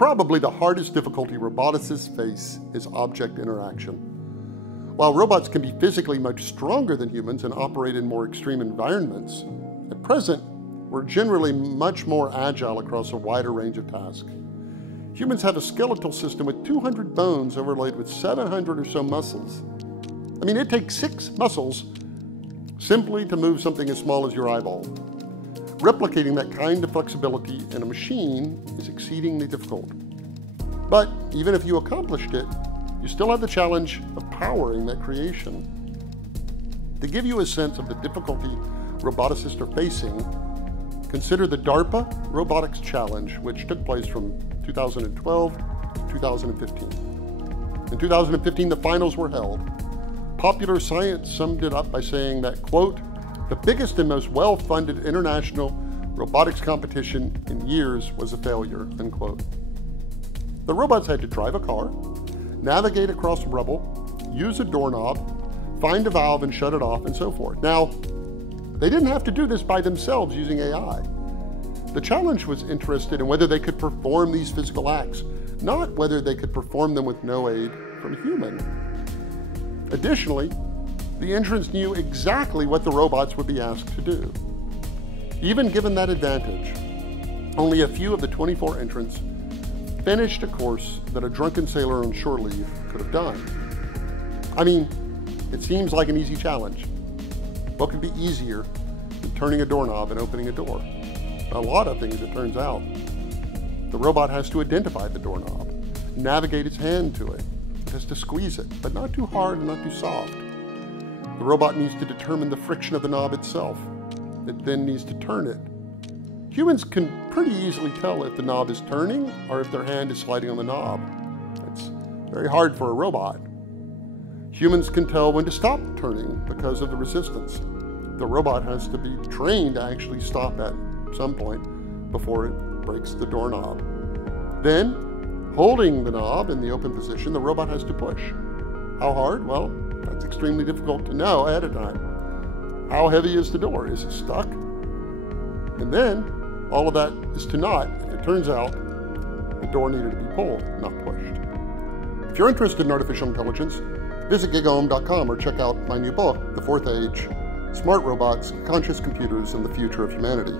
probably the hardest difficulty roboticists face is object interaction. While robots can be physically much stronger than humans and operate in more extreme environments, at present, we're generally much more agile across a wider range of tasks. Humans have a skeletal system with 200 bones overlaid with 700 or so muscles. I mean, it takes 6 muscles simply to move something as small as your eyeball. Replicating that kind of flexibility in a machine is exceedingly difficult. But even if you accomplished it, you still have the challenge of powering that creation. To give you a sense of the difficulty roboticists are facing, consider the DARPA Robotics Challenge, which took place from 2012 to 2015. In 2015, the finals were held. Popular Science summed it up by saying that, quote, "The biggest and most well-funded international robotics competition in years was a failure," unquote. The robots had to drive a car, navigate across rubble, use a doorknob, find a valve and shut it off, and so forth. Now, they didn't have to do this by themselves using AI. The challenge was interested in whether they could perform these physical acts, not whether they could perform them with no aid from a human. Additionally, the entrants knew exactly what the robots would be asked to do. Even given that advantage, only a few of the 24 entrants finished a course that a drunken sailor on shore leave could have done. I mean, it seems like an easy challenge. What could be easier than turning a doorknob and opening a door? A lot of things, it turns out. The robot has to identify the doorknob, navigate its hand to it. It has to squeeze it, but not too hard and not too soft. The robot needs to determine the friction of the knob itself. It then needs to turn it. Humans can pretty easily tell if the knob is turning or if their hand is sliding on the knob. It's very hard for a robot. Humans can tell when to stop turning because of the resistance. The robot has to be trained to actually stop at some point before it breaks the doorknob. Then, holding the knob in the open position, the robot has to push. How hard? Well, that's extremely difficult to know ahead of time. How heavy is the door? Is it stuck? And then, all of that is to naught if it turns out the door needed to be pulled, not pushed. If you're interested in artificial intelligence, visit gigaom.com or check out my new book, The Fourth Age: Smart Robots, Conscious Computers, and the Future of Humanity.